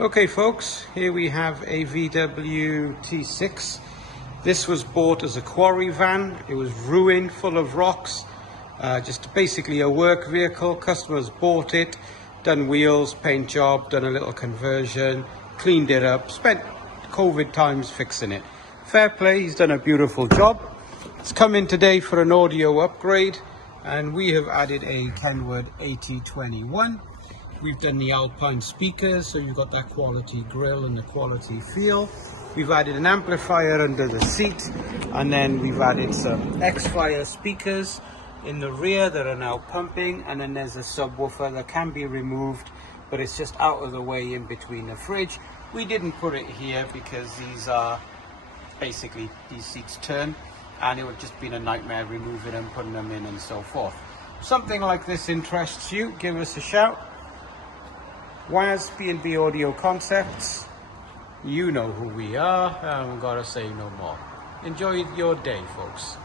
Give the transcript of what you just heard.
Okay folks, here we have a VW T6. This was bought as a quarry van. It was ruined, full of rocks, just basically a work vehicle. Customers bought it, done wheels, paint job, done a little conversion, cleaned it up, spent COVID times fixing it. Fair play, he's done a beautiful job. It's come in today for an audio upgrade, and we have added a Kenwood 8021. We've done the Alpine speakers, so you've got that quality grille and the quality feel. We've added an amplifier under the seat, and then we've added some XFIRE speakers in the rear that are now pumping, and then there's a subwoofer that can be removed, but it's just out of the way in between the fridge. We didn't put it here because these are basically, these seats turn, and it would just been a nightmare removing them, putting them in and so forth. Something like this interests you, give us a shout. Was B&B Audioconcepts, you know who we are, I haven't got to say no more. Enjoy your day, folks.